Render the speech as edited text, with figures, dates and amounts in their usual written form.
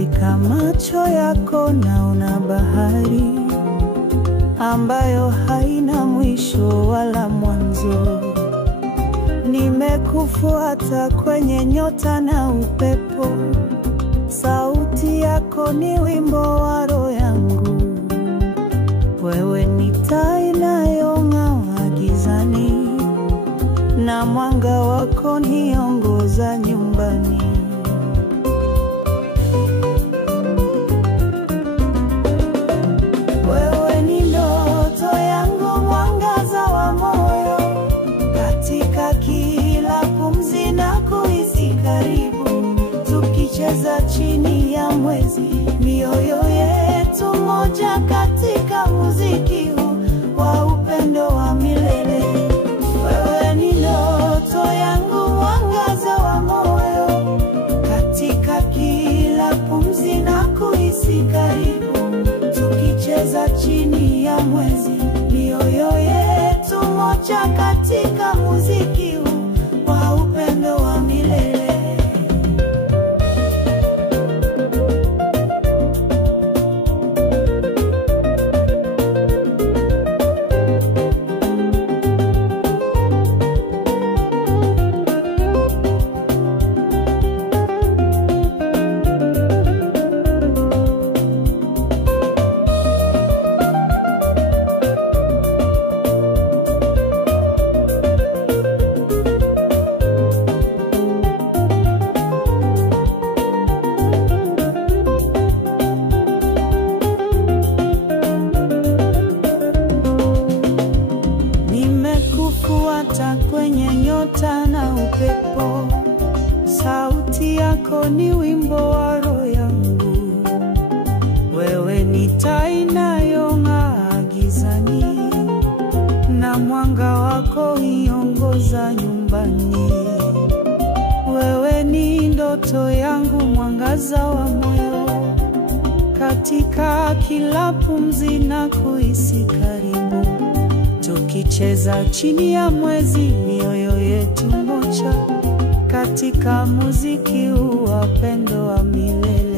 Katika macho yako naona bahari ambayo haina mwisho wala mwanzo. Nimekufuata kwenye nyota na upepo, sauti yako ni wimbo wa roho yangu. Wewe ni taa inayong'aa gizani, na mwanga wako niongoza nyumbani. Wewe ni ndoto yangu, mwangaza wa moyo. Katika kila pumzi na kuhisi karibu, tukicheza chini ya mwezi, mioyo yetu moja katika muziki huu wa upendo wa milele. Wewe ni ndoto yangu, mwangaza wa moyo. Katika kila pumzi na kuhisi karibu, tukicheza chini ya mwezi, mioyo yetu moja katika muziki huu wa upendo wa milele. Nimekufuata kwenye nyota na upepo, sauti yako ni wimbo wa roho yangu. Wewe ni taa inayong'aa gizani, na mwanga wako uniongoza nyumbani. Wewe ni ndoto yangu, mwangaza wa moyo. Katika kila pumzi na kuhisi karibu, tukicheza chini ya mwezi, mioyo yetu moja katika muziki huu wa upendo wa milele.